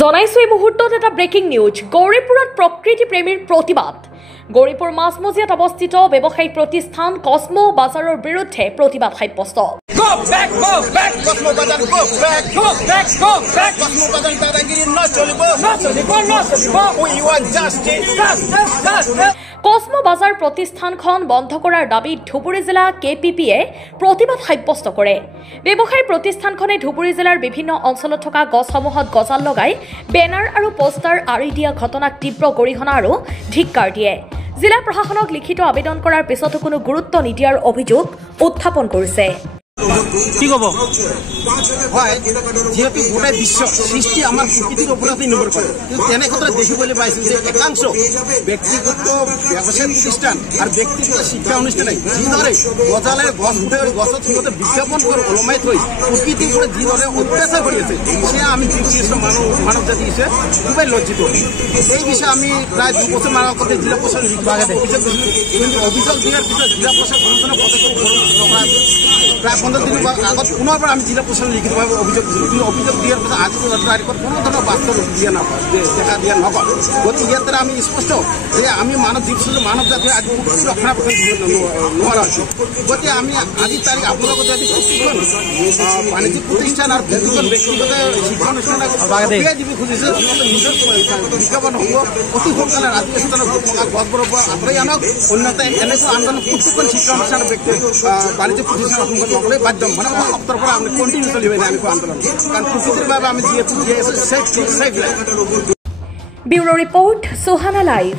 জনাইছো এই মুহূৰ্তত এটা ব্ৰেকিং নিউজ গৌৰীপুৰত প্ৰকৃতি প্ৰেমীৰ প্ৰতিবাদ গৌৰীপুৰ মাছমজিয়াত অৱস্থিত ব্যৱসায়িক প্ৰতিষ্ঠান কসমো বাজাৰৰ বিৰুদ্ধে প্ৰতিবাদ সাব্যস্ত কসমো বাজাৰ প্ৰতিষ্ঠানখন বন্ধ কৰাৰ দাবীত ধুবুৰী জিলা কেপিপিয়ে প্ৰতিবাদ সাব্যস্ত কৰে ব্যৱসায়িক প্ৰতিষ্ঠানখনে ধুবুৰী জিলাৰ বিভিন্ন অঞ্চলত থকা গছসমূহত গজাল লগাই বেনাৰ আৰু পোষ্টাৰ আঁৰি দিয়া ঘটনাক তীব্ৰ গৰিহণা আৰু ধিক্কাৰ দিয়ে জিলা প্ৰশাসনক লিখিত আবেদন কৰাৰ পিছতো কোনো গুৰুত্ব নিদিয়াৰ অভিযোগ উত্থাপন কৰিছে কি কব হয় যেহেতু গোটা বিশ্ব সৃষ্টি আমার প্রকৃতির উপরতেই নির্ভর করে কিন্তু তেনে ক্ষেত্রে দেখিবলৈ পাইছো যে একাংশ ব্যক্তিগত ব্যবসায়িক প্রতিষ্ঠান আর ব্যক্তিগত শিক্ষা অনুষ্ঠানে যিদরে গজালে গছ উঠে গছত সিহঁতে বিজ্ঞাপন করে ওলমাই থৈ প্রকৃতির উপরে যিদরে অত্যাচার কৰি আছে সে আমি যিকৃষ্ণ মানব জাতি হিসেবে খুবই লজ্জিত এই বিষয়ে আমি প্রায় 2 বছর মান আগতে জিলা প্রশাসন বিভাগে অভিযোগ কিন্তু অভিযোগ দিয়ার পিছত জিলা প্রশাসন কোনো পদক্ষেপ প্রায় 15 দিন আগত পুনৰবাৰ আমি জিলা প্ৰশাসন লিখিতভাৱে অভিযোগ দিছিলোঁ কিন্তু অভিযোগ দিয়াৰ পিছত আজি তাৰিখত কোনো ধৰণৰ বাস্তৱ দিয়া দেখা দিয়া নগ'ল গতিকে ইয়াৰ দ্বাৰা আমি স্পষ্ট যে আমি মানৱ জীৱ মানৱ জাতিয়ে আজি মুক্তি ৰক্ষণাবেক্ষণ দিব নোৱাৰা হৈছোঁ গতিকে আমি আজিৰ তাৰিখ আপোনালোকৰ যদি প্ৰতিখন বাণিজ্যিক প্ৰতিষ্ঠান আৰু প্ৰতিখন ব্যক্তিগত শিক্ষা অনুষ্ঠানক উলিয়াই দিব খুজিছে নিজৰ বিজ্ঞাপন হ'ব অতি সোনকালে ৰাজ্য স্থানত থকা গছবোৰৰ পৰা আঁতৰাই আনক অন্যথা এনেকুৱা আন্দোলন প্ৰতিখন শিক্ষা অনুষ্ঠানৰ ব্যক্তি বাণিজ্যিক প্ৰতিষ্ঠানৰ সন্মুখত ল'বলৈ বাধ্য মানে সপ্তাহৰ পৰা আমি কণ্টিনিউ চলিব এনেকুৱা আন্দোলন কাৰণ প্ৰকৃতিৰ বাবে আমি যিহেতু জীয়াই আছো safe life bureau report Sohana live.